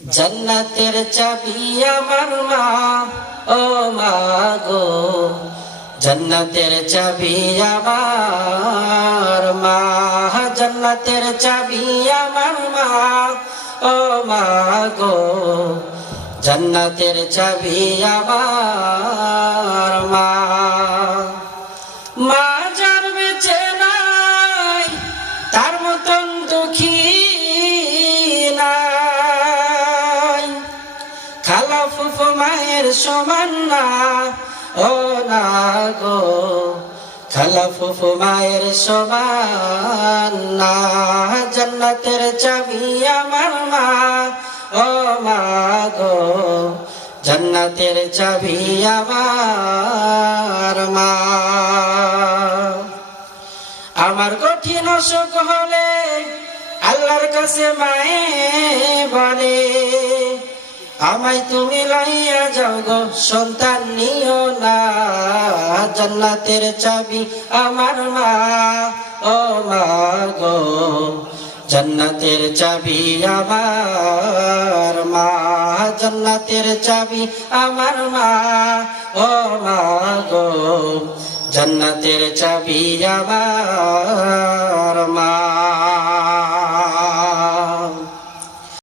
জান্নাতের চাবি আমার মা, ও মা গো, জান্নাতের চাবি আমার মা, জান্নাতের চাবি আমার মা, ও মা গো, জান্নাতের চাবি আমার মা। মা যার বেঁচে নাই তার মতন দুঃখী নাই, খালা ফুফু মায়ের সমান না, ও না গো, খালা ফুফু মায়ের সমান না, জান্নাতের চাবি আমার মা, ও মা গো, জান্নাতের চাবি আমার মা। আমার কঠিন অসুখ হলে আল্লাহর কাছে মায়ে বলে, আমায় তুমি লইয়া যাও গো, সন্তান নিও না, জান্নাতের চাবি আমার মা, ও মা গো, জান্নাতের চাবি আমার মা, জান্নাতের চাবি আমার মা, ও মা গো, জান্নাতের চাবি আমার মা।